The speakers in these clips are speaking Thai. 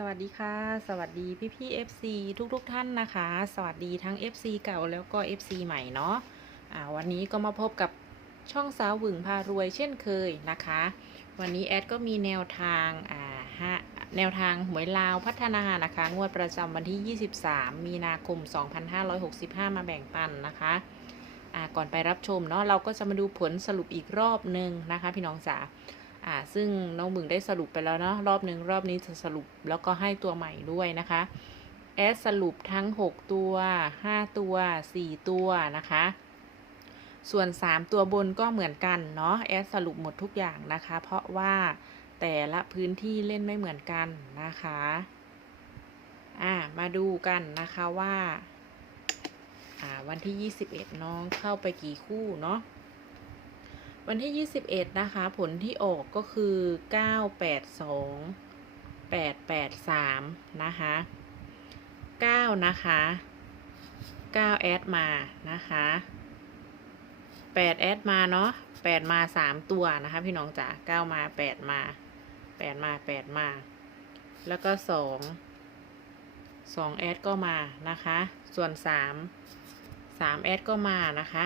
สวัสดีค่ะ สวัสดีพี่พี่ FC ทุกทุกๆท่านนะคะ สวัสดีทั้ง FC เก่าแล้วก็ FC ใหม่เนาะอ่าวันนี้ก็มาพบกับช่องสาวหวึงพารวยเช่นเคยนะคะ วันนี้แอดก็มีแนวทางอ่าฮะแนวทางหวยลาวพัฒนานะคะ งวดประจำวันที่ 23 มีนาคม 2565 มาแบ่งปันนะคะอ่าก่อนไปรับชมเนาะเราก็จะมาดูผลสรุปอีกรอบหนึ่งนะคะ พี่น้องจ๋า อ่าซึ่งน้องบึงได้สรุปไปแล้วเนาะรอบหนึ่งรอบนี้จะสรุปแล้วก็ให้ตัวใหม่ด้วยนะคะแอดสรุปทั้ง 6 ตัว 5 ตัว 4 ตัวนะคะ ส่วน 3 ตัวบนก็เหมือนกันเนาะแอดสรุปหมดทุกอย่างนะคะ เพราะว่าแต่ละพื้นที่เล่นไม่เหมือนกันนะคะอ่ามาดูกันนะคะว่า อ่า วันที่ 21 น้องเข้าไปกี่คู่เนาะ วันที่ 21 นะคะ ผลที่ออกก็คือ 982 883 นะคะ 9 นะคะ 9 แอดมานะคะ 8 แอดมาเนาะ8 มา 3 ตัวนะคะ พี่น้องจ๋า9 มา 8 มา 8 มา 8 มา แล้วก็ 2 2 แอดก็มานะคะ ส่วน 3 3 แอดก็มานะคะ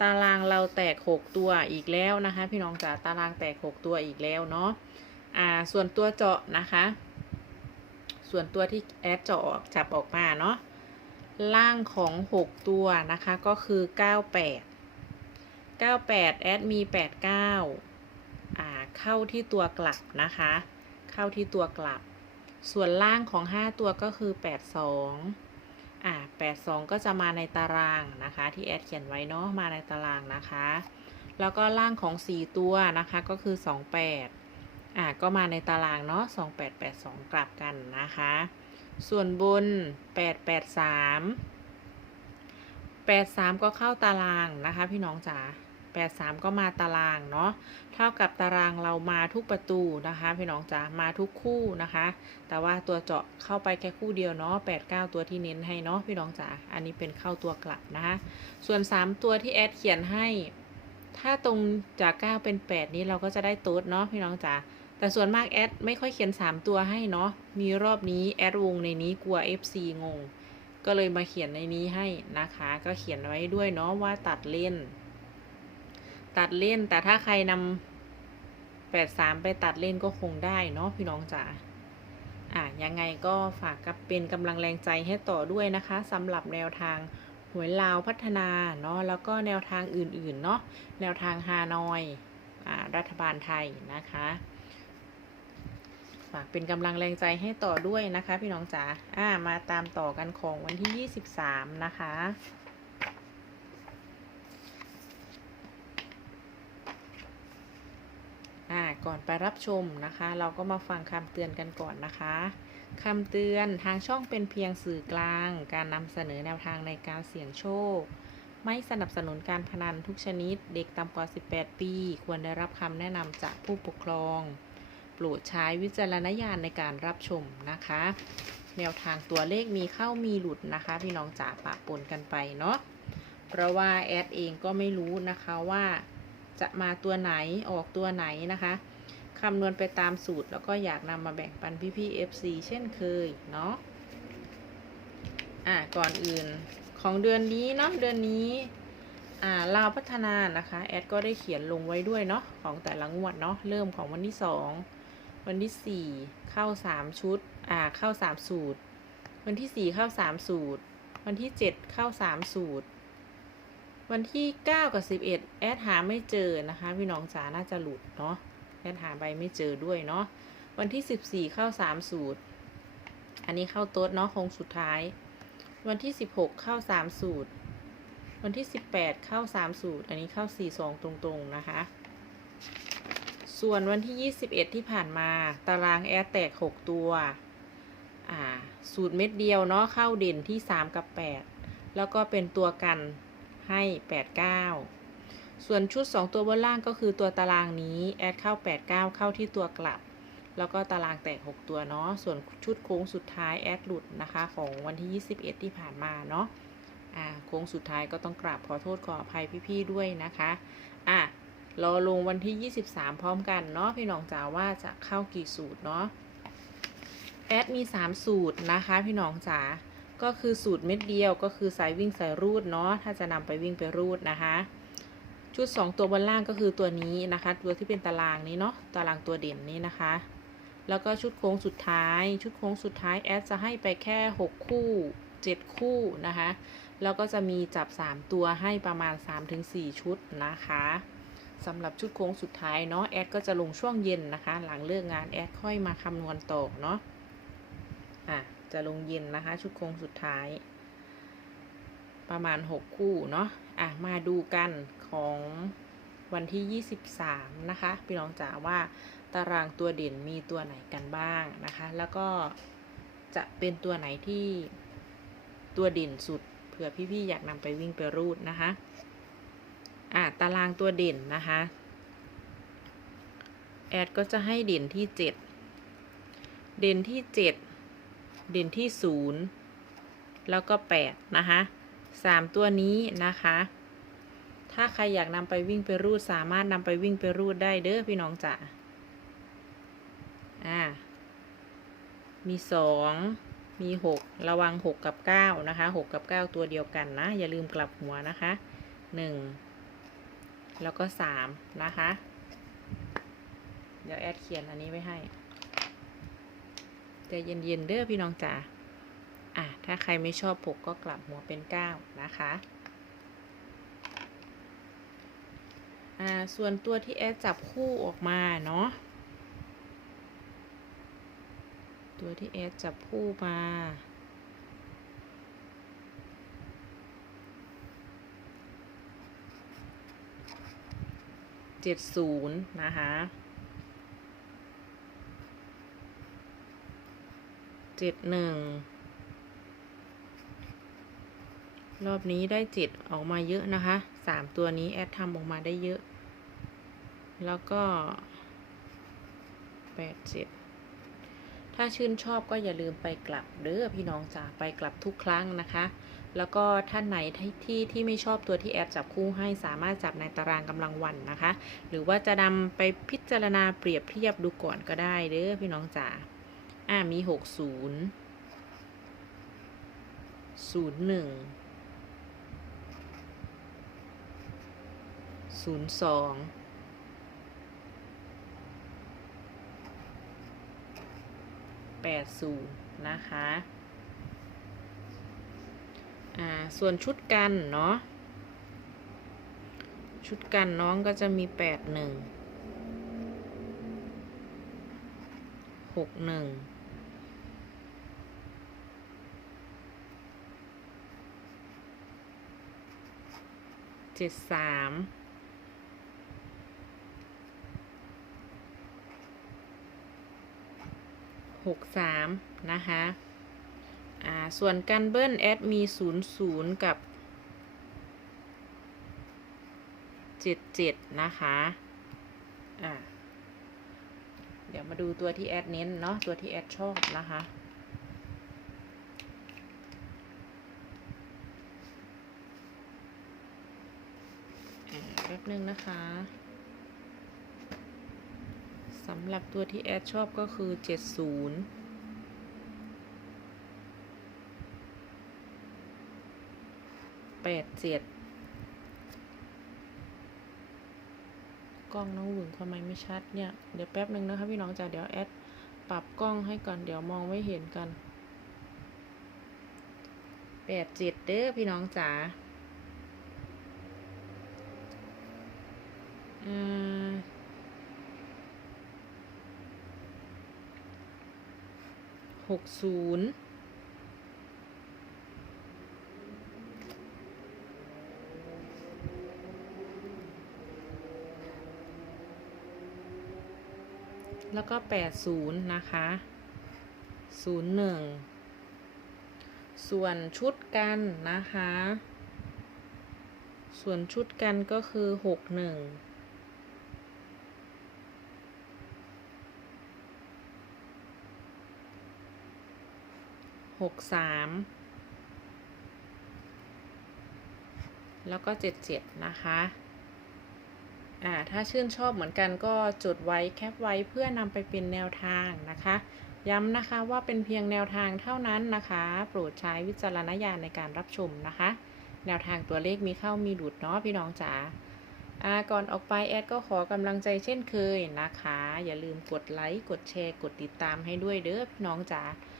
ตารางเราแตก 6 ตัวอีกแล้วนะคะ พี่น้องจ๋าตารางแตก 6 ตัวอีกแล้วเนาะอ่าส่วนตัวเจาะนะคะ ส่วนตัวที่แอดเจาะออกจับออกมาเนาะล่างของ 6 ตัวนะคะก็คือ 98 98 แอดมี 89อ่าเข้าที่ตัวกลับนะคะ เข้าที่ตัวกลับ ส่วนล่างของ 5 ตัวก็คือ 82 อ่า82ก็จะมาในตารางนะคะ ที่แอดเขียนไว้เนาะมาในตารางนะคะ แล้วก็ล่างของ4ตัวนะคะก็คือ28อ่าก็มาในตารางเนาะ2882กลับกันนะคะ ส่วนบน883 83ก็เข้าตารางนะคะ พี่น้องจ๋า 83 ก็มาตารางเนาะเท่ากับตารางเรามาทุกประตูนะคะพี่น้องจ๋ามาทุกคู่นะคะ แต่ว่าตัวเจาะเข้าไปแค่คู่เดียวเนาะ8 9 ตัวที่เน้นให้เนาะพี่น้องจ๋าอันนี้เป็นเข้าตัวกลับนะคะส่วน 3 ตัวที่แอดเขียนให้ ถ้าตรงจาก 9 เป็น 8 นี้เราก็จะได้โต๊ดเนาะพี่น้องจ๋าแต่ส่วนมากแอดไม่ค่อยเขียน 3 ตัวให้เนาะมีรอบนี้แอดวงในนี้กลัว FC งงก็เลยมาเขียนในนี้ให้นะคะ ก็เขียนไว้ด้วยเนาะว่าตัดเล่น ตัดเล่น แต่ถ้าใครนำแปดสามไปตัดเล่นก็คงได้เนาะพี่น้องจ๋าอะยังไงก็ฝากกับเป็นกำลังแรงใจให้ต่อด้วยนะคะสำหรับแนวทางหวยลาวพัฒนาเนาะแล้วก็แนวทางอื่นๆเนาะแนวทางฮานอยอ่ารัฐบาลไทยนะคะ ฝากเป็นกำลังแรงใจให้ต่อด้วยนะคะ พี่น้องจ๋าอ่ามาตามต่อกันของวันที่ 23 นะคะ อ่า ก่อนไปรับชมนะคะ เราก็มาฟังคำเตือนกันก่อนนะคะคำเตือนทางช่องเป็นเพียงสื่อกลาง การนำเสนอแนวทางในการเสี่ยงโชค ไม่สนับสนุนการพนันทุกชนิด เด็กต่ำกว่า 18 ปี ควรได้รับคำแนะนำจากผู้ปกครอง โปรดใช้วิจารณญาณในการรับชมนะคะ แนวทางตัวเลขมีเข้ามีหลุดนะคะ พี่น้องจ๋าปะปนกันไปเนาะเพราะว่าแอดเองก็ไม่รู้นะคะว่าจะมาตัวไหนออกตัวไหนนะคะ คำนวณไปตามสูตร แล้วก็อยากนำมาแบ่งปันพี่ๆ FC เช่นเคยเนาะอะก่อนอื่นของเดือนนี้เนาะเดือนนี้อ่าลาวพัฒนานะคะแอดก็ได้เขียนลงไว้ด้วยเนาะของแต่ละงวดเนาะเริ่มของวันที่2วันที่4เข้า3ชุดอ่าเข้า3สูตร วันที่4เข้า3สูตร วันที่7เข้า3สูตร วันที่9กับ11แอดหาไม่เจอนะคะพี่น้องจ๋าน่าจะหลุดเนาะ แอดหาใบไม่เจอด้วยเนาะวันที่ 14 เข้า 3 สูตร อันนี้เข้าโต๊ดเนาะคงสุดท้าย วันที่ 16 เข้า 3 สูตร วันที่ 18 เข้า 3 สูตร อันนี้เข้า 4 2 ตรงๆ นะคะ ส่วนวันที่ 21 ที่ผ่านมาตารางแอดแตก 6 ตัว อ่า สูตรเม็ดเดียวเนาะเข้าเด่นที่ 3 กับ 8 แล้วก็เป็นตัวกันให้ 89 ส่วนชุด 2 ตัวบนล่างก็คือตัวตารางนี้แอดเข้า 89 เข้าที่ตัวกลับ แล้วก็ตารางแตก 6 ตัวเนาะ ส่วนชุดโค้งสุดท้ายแอดหลุดนะคะของวันที่ 21 ที่ผ่านมาเนาะอ่าโค้งสุดท้ายก็ต้องกราบขอโทษขออภัยพี่ๆด้วยนะคะอะรอลงวันที่ 23 พร้อมกันเนาะพี่น้องจ๋าว่าจะเข้ากี่สูตรเนาะแอดมี 3 สูตรนะคะ พี่น้องจ๋าก็คือสูตรเม็ดเดียวก็คือสายวิ่งสายรูดเนาะถ้าจะนำไปวิ่งไปรูดนะคะ ชุด 2 ตัวบนล่างก็คือตัวนี้นะคะ ตัวที่เป็นตารางนี้เนาะตารางตัวเด่นนี้นะคะ แล้วก็ชุดโค้งสุดท้าย ชุดโค้งสุดท้ายแอดจะให้ไปแค่ 6 คู่ 7 คู่นะคะ แล้วก็จะมีจับ 3 ตัวให้ประมาณ 3-4 ชุดนะคะสำหรับชุดโค้งสุดท้ายเนาะแอดก็จะลงช่วงเย็นนะคะ หลังเลิกงานแอดค่อยมาคำนวณตกเนาะอะจะลงเย็นนะคะ ชุดโค้งสุดท้าย ประมาณ 6 คู่เนาะอะมาดูกัน ของวันที่ 23 นะคะ พี่น้องจ๋าว่าตารางตัวเด่นมีตัวไหนกันบ้างนะคะ แล้วก็จะเป็นตัวไหนที่ตัวเด่นสุดเผื่อพี่ๆอยากนำไปวิ่งไปรูดนะคะอะตารางตัวเด่นนะคะ แอดก็จะให้เด่นที่ 7 เด่นที่ 7 เด่นที่ 0 แล้วก็ 8 นะคะ 3 ตัวนี้นะคะ ถ้าใครอยากนำไปวิ่งไปรูดสามารถนำไปวิ่งไปรูดได้เด้อพี่น้องจ๋าอ่า มี2มี6ระวัง6กับ9นะคะ6กับ9ตัวเดียวกันนะ อย่าลืมกลับหัวนะคะ1แล้วก็3นะคะ เดี๋ยวแอดเขียนอันนี้ไว้ให้ใจเย็นๆเด้อพี่น้องจ๋าอะถ้าใครไม่ชอบ6ก็กลับหัวเป็น9นะคะ อ่าส่วนตัวที่แอดจับคู่ออกมาเนาะตัวที่แอดจับคู่มา เจ็ดศูนย์นะคะเจ็ดหนึ่งรอบนี้ได้เจ็ดออกมาเยอะนะคะ สามตัวนี้แอดทำออกมาได้เยอะ แล้วก็แปดเจ็ดถ้าชื่นชอบก็อย่าลืมไปกลับเด้อพี่น้องจ๋าไปกลับทุกครั้งนะคะ แล้วก็ท่านไหนที่ที่ที่ไม่ชอบตัวที่แอดจับคู่ให้สามารถจับในตารางกำลังวันนะคะ หรือว่าจะนำไปพิจารณาเปรียบเทียบดูก่อนก็ได้เด้อพี่น้องจ๋าอ่ามีหกศูนย์ศูนย์หนึ่ง ศูนย์สอง80นะคะอ่าส่วนชุดกันเนาะชุดกันน้องก็จะมี81 61 73หกหนึ่งเจ็ดสาม นะคะ อ่า ส่วนการเบิ้ลแอดมีศูนย์ศูนย์กับเจ็ดเจ็ดนะคะ อ่า เดี๋ยวมาดูตัวที่แอดเน้นเนาะ ตัวที่แอดชอบนะคะอ่าแป๊บนึงนะคะ สำหรับตัวที่แอดชอบก็คือ 70 87กล้องน้องหวึงทำไมไม่ชัดเนี่ย เดี๋ยวแป๊บหนึ่งนะคะพี่น้องจ๋าเดี๋ยวแอดปรับกล้องให้ก่อนเดี๋ยวมองไม่เห็นกัน87เด้อพี่น้องจ๋าอ่า หกศูนย์แล้วก็แปดศูนย์นะคะศูนย์หนึ่งส่วนชุดกันนะคะ ส่วนชุดกันก็คือหกหนึ่ง หกสามแล้วก็เจ็ดเจ็ดนะคะอ่าถ้าชื่นชอบเหมือนกันก็จดไว้แคปไว้เพื่อนำไปเป็นแนวทางนะคะ ย้ำนะคะว่าเป็นเพียงแนวทางเท่านั้นนะคะ โปรดใช้วิจารณญาณในการรับชมนะคะ แนวทางตัวเลขมีเข้ามีหลุดเนาะพี่น้องจ๋าอ่าก่อนออกไปแอดก็ขอกำลังใจเช่นเคยนะคะ อย่าลืมกดไลค์กดแชร์กดติดตามให้ด้วยเด้อพี่น้องจ๋าอ่า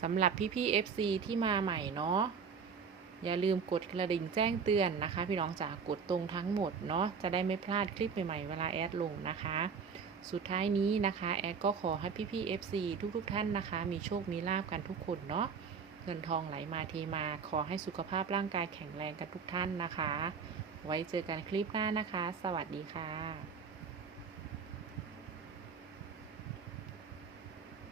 สำหรับพี่ๆ FC ที่มาใหม่เนาะอย่าลืมกดกระดิ่งแจ้งเตือนนะคะ พี่น้องจ๋ากดตรงทั้งหมดเนาะจะได้ไม่พลาดคลิปใหม่ๆ เวลาแอดลงนะคะ สุดท้ายนี้นะคะแอดก็ขอให้พี่ๆ FC ทุกๆท่านนะคะ มีโชคมีลาบกันทุกคนเนาะเงินทองไหลมาเทมาขอให้สุขภาพร่างกายแข็งแรงกันทุกท่านนะคะ ไว้เจอกันคลิปหน้านะคะ สวัสดีค่ะ